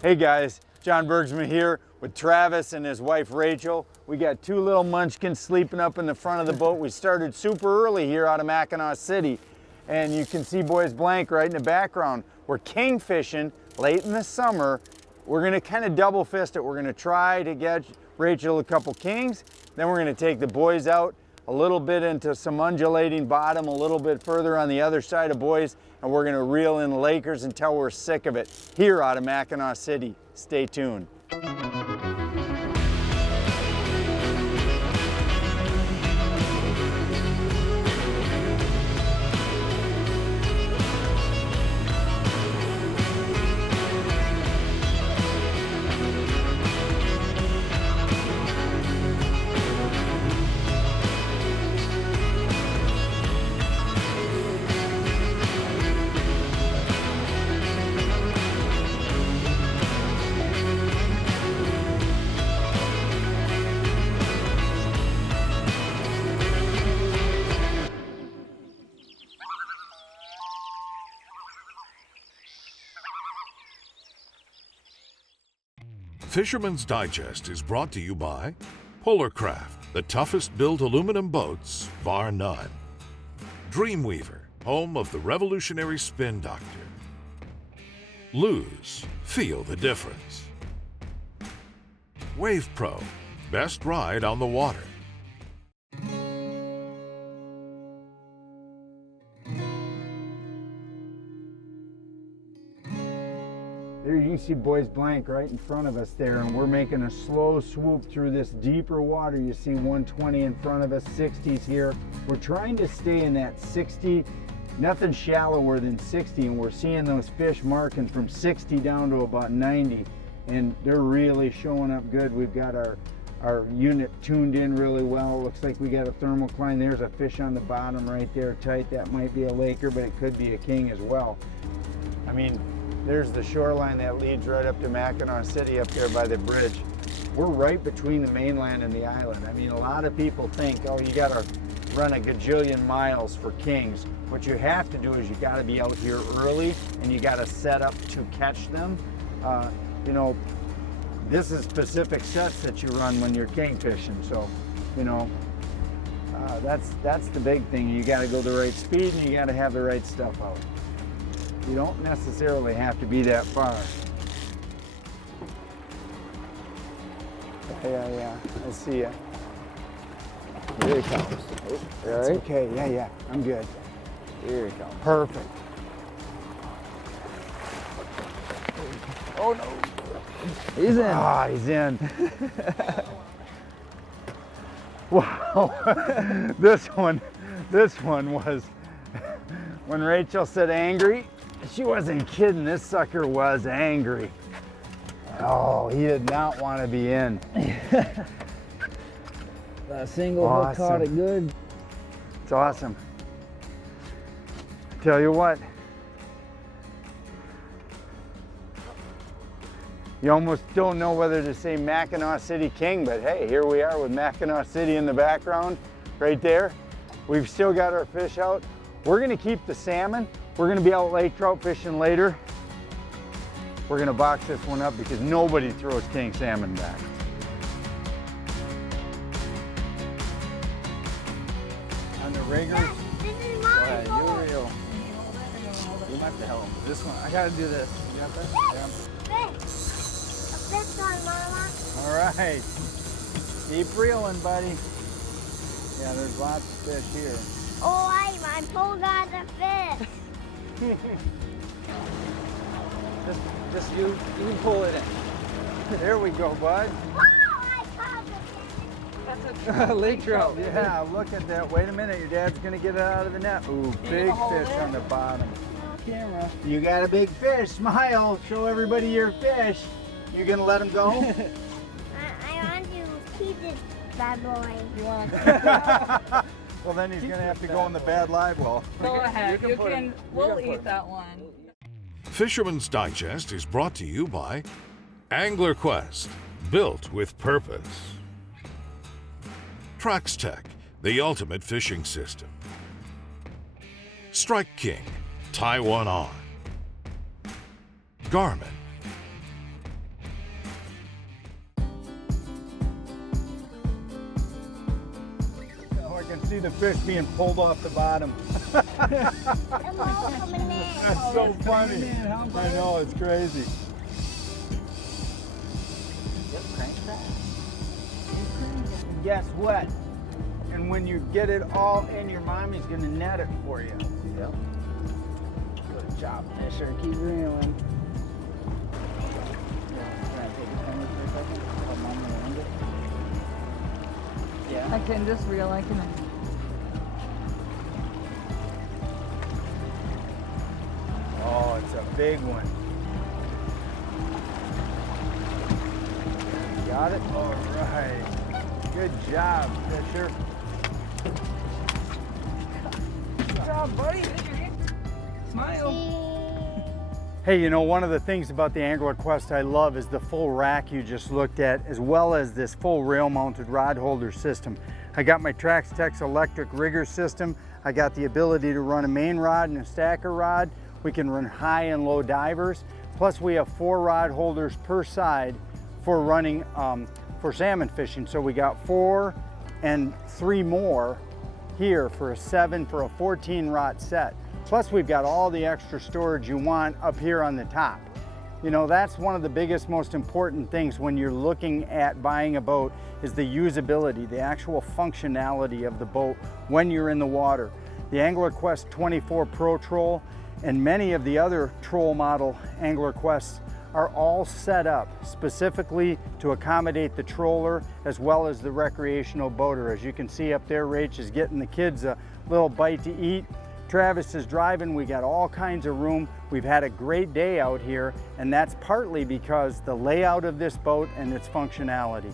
Hey guys, John Bergsman here with Travis and his wife Rachel. We got two little munchkins sleeping up in the front of the boat. We started super early here out of Mackinaw City, and you can see Boys Blank right in the background. We're king fishing late in the summer. We're gonna kind of double fist it. We're gonna try to get Rachel a couple kings, then we're gonna take the boys out a little bit into some undulating bottom, a little bit further on the other side of Boys, and we're gonna reel in Lakers until we're sick of it here out of Mackinaw City. Stay tuned. Fisherman's Digest is brought to you by Polarcraft, the toughest built aluminum boats, bar none. Dreamweaver, home of the revolutionary Spin Doctor. Lose, feel the difference. WavePro, best ride on the water. There you can see Boys Blank right in front of us there, and we're making a slow swoop through this deeper water. You see 120 in front of us, 60s here. We're trying to stay in that 60, nothing shallower than 60, and we're seeing those fish marking from 60 down to about 90, and they're really showing up good. We've got our unit tuned in really well. Looks like we got a thermocline. There's a fish on the bottom right there tight. That might be a Laker, but it could be a king as well. I mean, there's the shoreline that leads right up to Mackinaw City up there by the bridge. We're right between the mainland and the island. I mean, a lot of people think, oh, you gotta run a gajillion miles for kings. What you have to do is you gotta be out here early and you gotta set up to catch them. You know, this is specific sets that you run when you're king fishing. So, you know, that's the big thing. You gotta go the right speed and you gotta have the right stuff out. You don't necessarily have to be that far. Yeah. I see ya. Here he comes. Oh, That's right? okay. Yeah. I'm good. Here he comes. Perfect. Oh no. He's in. Ah, he's in. Wow. This one was, when Rachel said angry, she wasn't kidding. This sucker was angry. Oh, he did not want to be in. A single hook caught it good. It's awesome. Tell you what, you almost don't know whether to say Mackinaw City King, but hey, here we are with Mackinaw City in the background, right there. We've still got our fish out. We're gonna keep the salmon. We're gonna be out lake trout fishing later. We're gonna box this one up because nobody throws king salmon back. On the riggers. This is mine. You might have to help him. This one, I gotta do this. You got that? Yeah. Fish. A fish on, Mama. All right. Keep reeling, buddy. Yeah, there's lots of fish here. Oh, I pulled out the fish. Just you can pull it in. There we go, bud. Oh, I caught the fish. That's a lake trout. Yeah, look at that. Wait a minute, your dad's gonna get it out of the net. Ooh, big fish on the bottom. Camera. You got a big fish. Smile. Show everybody your fish. You gonna let him go? I want to keep this bad boy. You want to? Well, then he's gonna have to go in the bad live well. Go ahead. You can We'll eat that one. Fisherman's Digest is brought to you by Angler Qwest, built with purpose. Traxstech, the ultimate fishing system. Strike King, tie one on. Garmin. see the fish being pulled off the bottom. I'm all coming in. That's so funny. I know, it's crazy. Yep, crank that. Guess what? And when you get it all in, your mommy's gonna net it for you. Yep. Good job, Fisher. Keep reeling. Yeah. I can just reel, I can. Oh, it's a big one. Got it? All right. Good job, Fisher. Good job, buddy. Smile. Hey, you know, one of the things about the Angler Qwest I love is the full rack you just looked at, as well as this full rail-mounted rod holder system. I got my Traxstech electric rigger system. I got the ability to run a main rod and a stacker rod. We can run high and low divers. Plus we have 4 rod holders per side for running for salmon fishing. So we got 4 and 3 more here for a 7 for a 14 rod set. Plus we've got all the extra storage you want up here on the top. You know, that's one of the biggest, most important things when you're looking at buying a boat is the usability, the actual functionality of the boat when you're in the water. The Angler Qwest 24 Pro Troll and many of the other troll model Angler Qwests are all set up specifically to accommodate the troller as well as the recreational boater. As you can see up there, Rach is getting the kids a little bite to eat. Travis is driving. We got all kinds of room. We've had a great day out here, and that's partly because the layout of this boat and its functionality.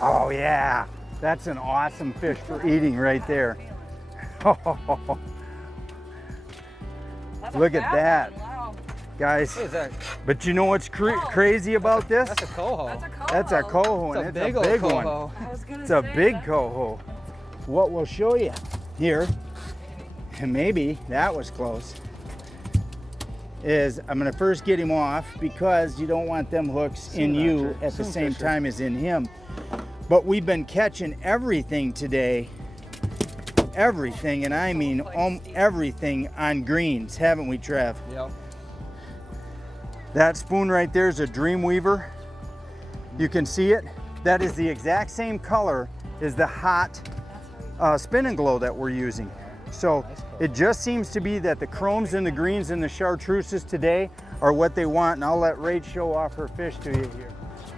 Oh yeah, that's an awesome fish for eating right there. Look at that. Wow. Guys, What is that? but you know what's crazy about this? That's a coho. That's a coho. That's a coho, It's and a it's big a old big one. coho. I was gonna It's a say big that. coho. What we'll show you here, and maybe that was close, is I'm gonna first get him off because you don't want them hooks in you Fisher. at the Soon same Fisher. time as in him. But we've been catching everything today, everything, and I mean everything on greens, haven't we, Trev? Yep. That spoon right there is a Dreamweaver. You can see it. That is the exact same color as the hot spin and glow that we're using. So it just seems to be that the chromes and the greens and the chartreuses today are what they want, and I'll let Rach show off her fish to you here.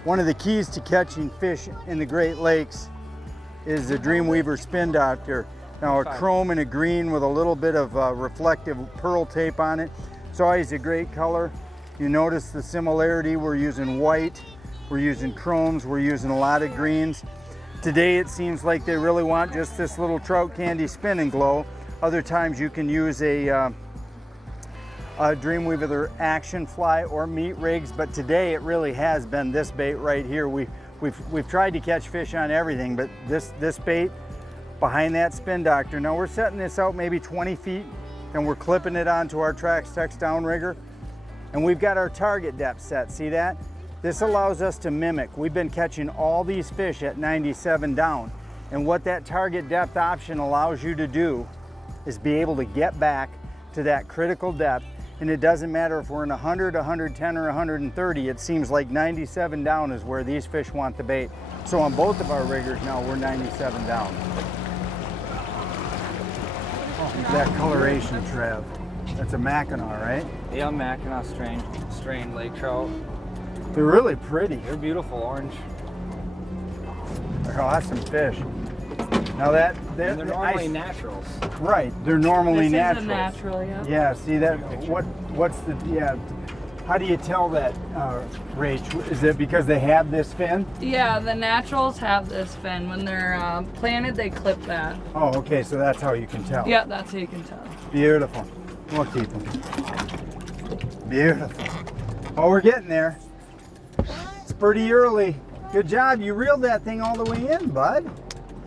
One of the keys to catching fish in the Great Lakes is the Dreamweaver Spin Doctor. Now a chrome and a green with a little bit of reflective pearl tape on it. It's always a great color. You notice the similarity. We're using white, we're using chromes, we're using a lot of greens. Today it seems like they really want just this little trout candy spin and glow. Other times you can use a Dreamweaver action fly or meat rigs, but today it really has been this bait right here. We've tried to catch fish on everything, but this bait behind that Spin Doctor. Now we're setting this out maybe 20 feet and we're clipping it onto our Traxstech downrigger. And we've got our target depth set, see that? This allows us to mimic. We've been catching all these fish at 97 down. And what that target depth option allows you to do is be able to get back to that critical depth. And it doesn't matter if we're in 100, 110, or 130, it seems like 97 down is where these fish want the bait. So on both of our riggers now, we're 97 down. Oh, that coloration, Trev. That's a Mackinaw, right? Yeah, Mackinaw strain lake trout. They're really pretty. They're beautiful orange. They're awesome fish. Now that And they're normally naturals. right, they're normally This natural. is a natural, yeah. Yeah, see that? What's the How do you tell that, Rach? Is it because they have this fin? Yeah, the naturals have this fin. When they're planted, they clip that. Oh, okay, so that's how you can tell. Yeah, that's how you can tell. Beautiful. We'll keep them. Beautiful. Oh, we're getting there. It's pretty early. Good job. You reeled that thing all the way in, bud.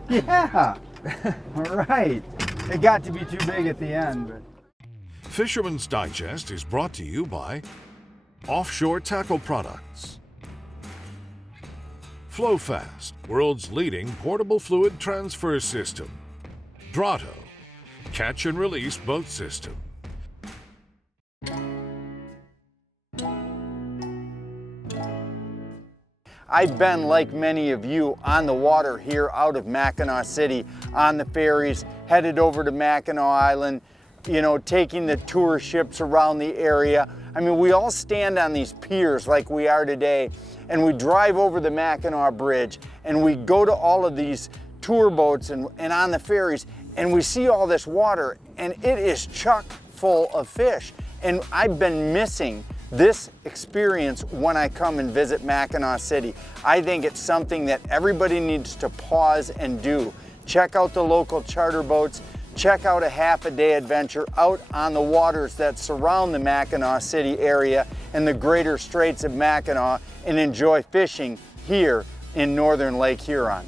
Yeah. All right. It got to be too big at the end, but. Fisherman's Digest is brought to you by Offshore Tackle Products, Flo-Fast, world's leading portable fluid transfer system. Drotto, catch and release boat system. I've been, like many of you, on the water here out of Mackinaw City, on the ferries, headed over to Mackinac Island, you know, taking the tour ships around the area. I mean, we all stand on these piers like we are today, and we drive over the Mackinac Bridge, and we go to all of these tour boats and on the ferries, and we see all this water, and it is chock full of fish. And I've been missing this experience when I come and visit Mackinaw City. I think it's something that everybody needs to pause and do. Check out the local charter boats, check out a half-a-day adventure out on the waters that surround the Mackinaw City area and the greater Straits of Mackinac, and enjoy fishing here in northern Lake Huron.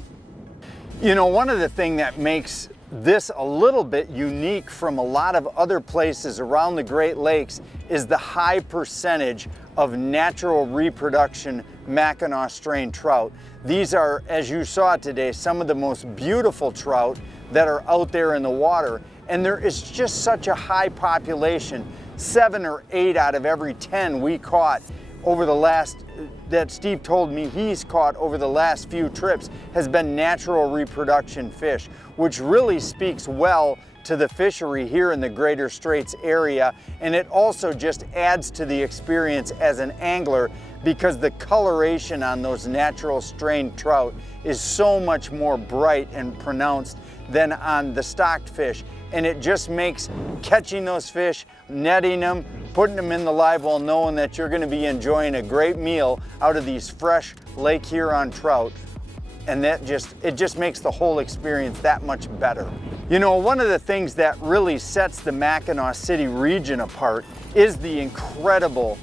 You know, one of the things that makes this a little bit unique from a lot of other places around the Great Lakes is the high percentage of natural reproduction Mackinaw strain trout. These are, as you saw today, some of the most beautiful trout that are out there in the water, and there is just such a high population. 7 or 8 out of every 10 we caught over the last, that Steve told me he's caught over the last few trips, has been natural reproduction fish, which really speaks well to the fishery here in the Greater Straits area. And it also just adds to the experience as an angler, because the coloration on those natural strain trout is so much more bright and pronounced than on the stocked fish. And it just makes catching those fish, netting them, putting them in the live well, knowing that you're going to be enjoying a great meal out of these fresh Lake Huron trout. And it just makes the whole experience that much better. You know, one of the things that really sets the Mackinaw City region apart is the incredible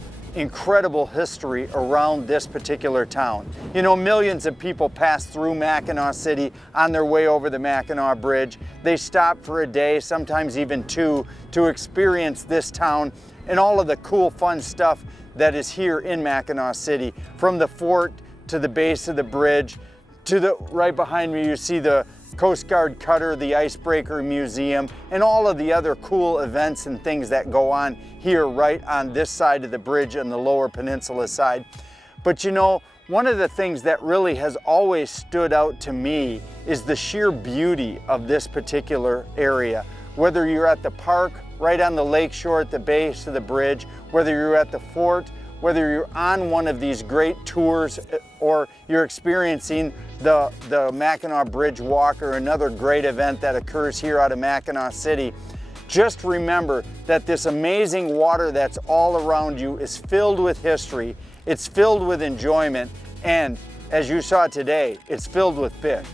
history around this particular town. You know, millions of people pass through Mackinaw City on their way over the Mackinac Bridge. They stop for a day, sometimes even 2, to experience this town and all of the cool, fun stuff that is here in Mackinaw City. From the fort to the base of the bridge, to the right behind me you see the Coast Guard cutter, the Icebreaker Museum, and all of the other cool events and things that go on here right on this side of the bridge on the lower peninsula side. But you know, one of the things that really has always stood out to me is the sheer beauty of this particular area. Whether you're at the park, right on the lake shore at the base of the bridge, whether you're at the fort, whether you're on one of these great tours, or you're experiencing the Mackinac Bridge Walk, or another great event that occurs here out of Mackinaw City, just remember that this amazing water that's all around you is filled with history, it's filled with enjoyment, and as you saw today, it's filled with fish.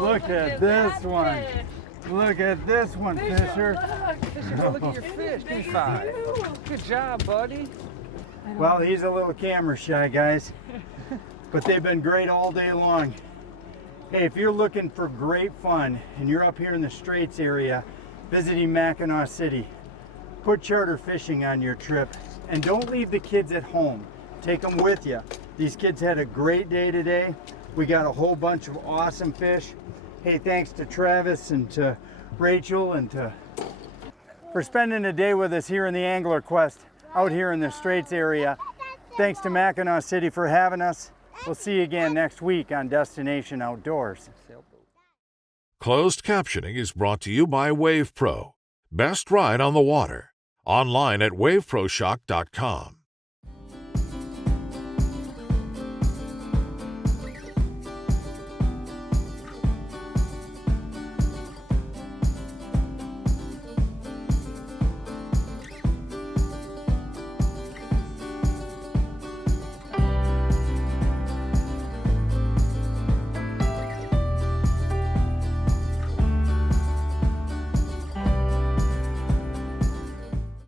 Look at this one. Look at this one, Fisher. Look at your fish. Give me 5. Good job, buddy. Well, he's a little camera shy, guys, but they've been great all day long. Hey, if you're looking for great fun and you're up here in the Straits area visiting Mackinaw City, put charter fishing on your trip, and don't leave the kids at home. Take them with you. These kids had a great day today. We got a whole bunch of awesome fish. Hey, thanks to Travis and to Rachel and for spending a day with us here in the Angler Qwest out here in the Straits area. Thanks to Mackinaw City for having us. We'll see you again next week on Destination Outdoors. Closed captioning is brought to you by WavePro. Best ride on the water. Online at waveproshock.com.